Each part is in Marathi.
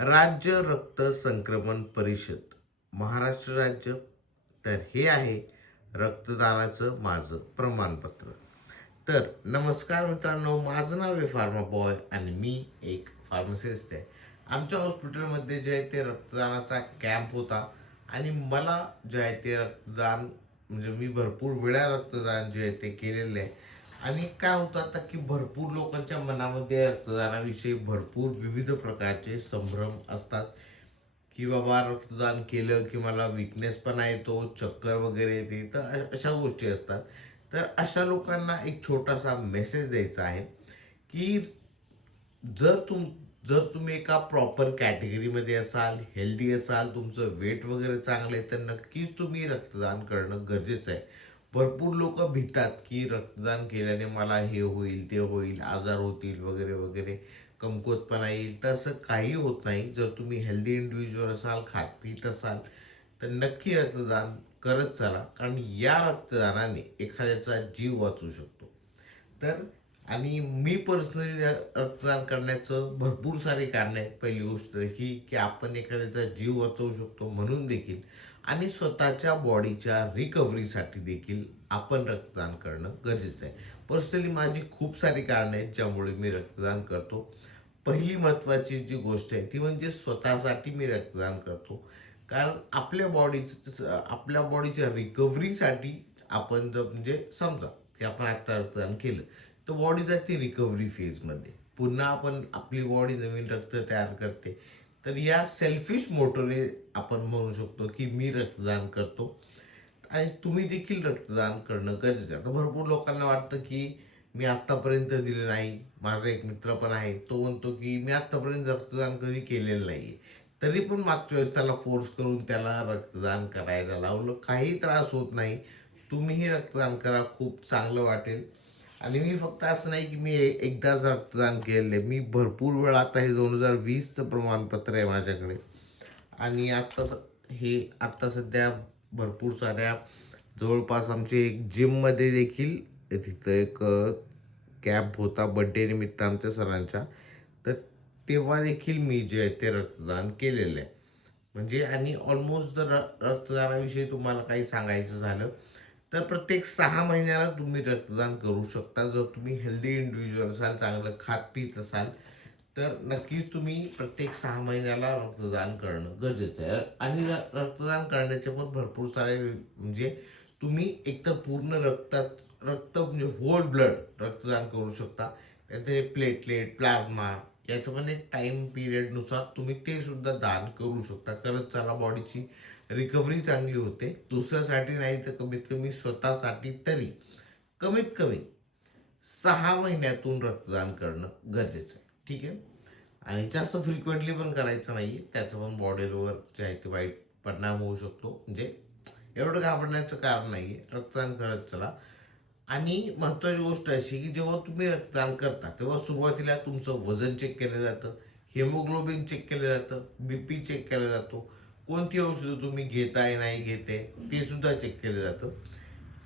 राज्य रक्त संक्रमण परिषद, महाराष्ट्र राज्य. तर हे आहे रक्तदानाचं माझं प्रमाणपत्र. तर नमस्कार मित्रांनो, माझं नाव आहे फार्मा बॉय आणि मी एक फार्मासिस्ट आहे. आमच्या हॉस्पिटलमध्ये जे आहे ते रक्तदानाचा कॅम्प होता आणि मला जे आहे ते रक्तदान म्हणजे मी भरपूर वेळा रक्तदान जे आहे ते केलेलं आहे. आणि काय होतं आता की भरपूर लोकांच्या मनामध्ये रक्तदानाविषयी भरपूर विविध प्रकारचे संभ्रम असतात की बाबा रक्तदान केलं की मला विकनेस पण येतो, चक्कर वगैरे येते, तर अशा गोष्टी असतात. तर अशा लोकांना एक छोटासा मेसेज द्यायचा आहे की जर तुम जर तुम्ही एका प्रॉपर कॅटेगरीमध्ये असाल, हेल्दी असाल, तुमचं वेट वगैरे चांगलं आहे, तर नक्कीच तुम्ही रक्तदान करणं गरजेचं आहे. भरपूर लोक भितात की रक्तदान केल्याने मला हे होईल, ते होईल, आजार होतील वगैरे वगैरे, कमकुवतपणा येईल. तसं काही होत नाही. जर तुम्ही हेल्दी इंडिव्हिज्युअल असाल, खात असाल, तर नक्की रक्तदान करत चला, कारण या रक्तदानाने एखाद्याचा जीव वाचू शकतो. तर आणि मी पर्सनली रक्तदान करण्याचं भरपूर सारे कारण आहेत. पहिली गोष्ट ही की आपण एखाद्याचा जीव वाचवू शकतो म्हणून देखील, आणि स्वतःच्या बॉडीच्या रिकव्हरीसाठी देखील आपण रक्तदान करणं गरजेचं आहे. पर्सनली माझी खूप सारी कारणं आहेत ज्यामुळे मी रक्तदान करतो. पहिली महत्त्वाची जी गोष्ट आहे ती म्हणजे स्वतःसाठी मी रक्तदान करतो. कारण आपल्या बॉडीच्या रिकव्हरीसाठी आपण जर म्हणजे समजा की आपण आता रक्तदान केलं, तर बॉडी जाते रिकव्हरी फेजमध्ये. पुन्हा आपण आपली बॉडी नवीन रक्त तयार करते. तर या सेल्फिश मोटोने आपण म्हणू शकतो की मी रक्तदान करतो आणि तुम्ही देखील रक्तदान करणं गरजेचं आहे. आता भरपूर लोकांना वाटतं की मी आत्तापर्यंत दिलं नाही. माझा एक मित्र पण आहे, तो म्हणतो की मी आत्तापर्यंत रक्तदान कधी केलेलं नाहीये. तरी पण मागच्या वेळेस त्याला फोर्स करून त्याला रक्तदान करायला लावलं. काही त्रास होत नाही. तुम्हीही रक्तदान करा, खूप चांगलं वाटेल. आणि मी फक्त असं नाही की मी एकदाच रक्तदान केलेलं आहे. मी भरपूर वेळा, आता हे 2020चं प्रमाणपत्र आहे माझ्याकडे. आणि आत्ता सध्या भरपूर साऱ्या जवळपास आमचे एक जिममध्ये देखील तिथं एक कॅम्प होता बड्डे निमित्त आमच्या सरांच्या. तर तेव्हा देखील मी जे आहे ते रक्तदान केलेलं आहे. म्हणजे आणि ऑलमोस्ट जर रक्तदानाविषयी तुम्हाला काही सांगायचं झालं, तर प्रत्येक 6 महिन्याला तुम्ही रक्तदान करू शकता. जर तुम्ही हेल्दी इंडिव्हिज्युअल असाल, चांगलं खात असाल, तर नक्कीच तुम्ही प्रत्येक 6 महिन्याला रक्तदान करणं गरजेचं आहे. आणि रक्तदान करण्याचे पण भरपूर सारे म्हणजे तुम्ही एकतर पूर्ण रक्त म्हणजे होल ब्लड रक्तदान करू शकता. त्याचे प्लेटलेट, प्लाझ्मा याचं पण एक टाइम पिरियडनुसार तुम्ही ते सुद्धा दान करू शकता. करत चला, बॉडीची रिकव्हरी चांगली होते. दुसऱ्यासाठी नाही तर कमीत कमी स्वतःसाठी तरी कमीत कमी 6 महिन्यातून रक्तदान करणं गरजेचं आहे. ठीक आहे. आणि जास्त फ्रिक्वेंटली पण करायचं नाही. त्याचं पण बॉडीवर जे आहे ते वाईट परिणाम होऊ शकतो. म्हणजे एवढं घाबरण्याचं कारण नाही आहे. रक्तदान करत चला. आणि महत्त्वाची गोष्ट अशी की जेव्हा तुम्ही रक्तदान करता तेव्हा सुरुवातीला तुमचं वजन चेक केलं जातं, हेमोग्लोबिन चेक केलं जातं, बीपी चेक केला जातो, कोणती औषधं तुम्ही घेताय नाही घेते ते सुद्धा चेक केलं जातं,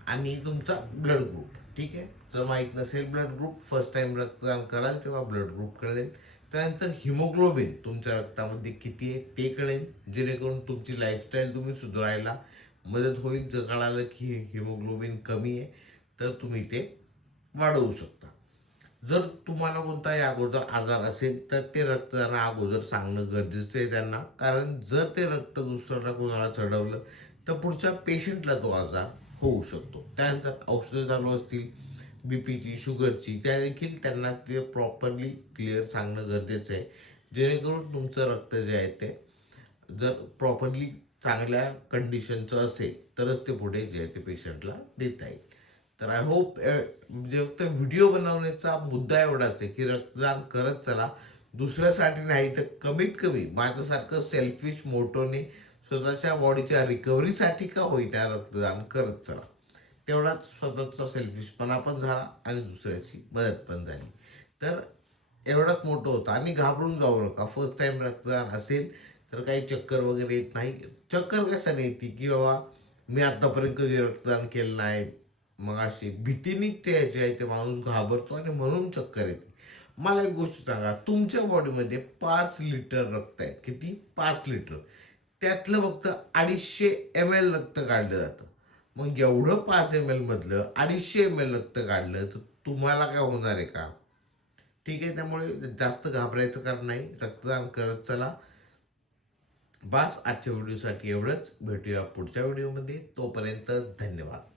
आणि तुमचा ब्लड ग्रुप. ठीक आहे. जर माहीत नसेल ब्लड ग्रुप, फर्स्ट टाइम रक्तदान कराल तेव्हा ब्लड ग्रुप कळेल. त्यानंतर हिमोग्लोबिन तुमच्या रक्तामध्ये किती आहे ते कळेल, जेणेकरून तुमची लाईफस्टाईल तुम्ही सुधारायला मदत होईल. जर कळालं की हिमोग्लोबिन कमी आहे, तर तुम्ही ते वाढवू शकता. जर तुम्हाला कोणताही अगोदर आजार असेल, तर ते रक्तदाना अगोदर सांगणं गरजेचं आहे त्यांना. कारण जर ते रक्त दुसऱ्याला कोणाला चढवलं, तर पुढच्या पेशंटला तो आजार होऊ शकतो. त्यानंतर औषधं चालू असतील बीपीची, शुगरची, त्या देखील त्यांना ते प्रॉपरली क्लिअर सांगणं गरजेचं आहे. जेणेकरून तुमचं रक्त जे आहे ते जर प्रॉपरली चांगल्या कंडिशनचं असेल, तरच ते पुढे जे आहे ते पेशंटला देता येईल. तर आय होप म्हणजे फक्त व्हिडिओ बनवण्याचा मुद्दा एवढाच आहे की रक्तदान करत चला. दुसऱ्यासाठी नाही तर कमीत कमी माझ्यासारखं सेल्फिश मोटोने स्वतःच्या बॉडीच्या रिकव्हरीसाठी का होईना रक्तदान करत चला. तेवढाच स्वतःचा सेल्फिशपणा पण झाला आणि दुसऱ्याची मदत पण झाली. तर एवढाच मोठं होतं. आणि घाबरून जाऊ नका. फर्स्ट टाइम रक्तदान असेल तर काही चक्कर वगैरे येत नाही. चक्कर कशाने येते की बाबा मी आतापर्यंत कधी रक्तदान केलं नाही, मग अशी भीतीने ते जे आहे ते माणूस घाबरतो आणि म्हणून चक्कर येते. मला एक गोष्ट सांगा, तुमच्या बॉडीमध्ये 5 लिटर रक्त आहे. किती? 5 लिटर. त्यातलं फक्त 250 ml रक्त काढलं जातं. मग एवढं 5 ml मधलं 250 ml रक्त काढलं तर तुम्हाला काय होणार आहे का? ठीक आहे, त्यामुळे जास्त घाबरायचं कारण नाही, रक्तदान करत चला. बस आजच्या व्हिडिओसाठी एवढंच. भेटूया पुढच्या व्हिडिओमध्ये. तोपर्यंत धन्यवाद.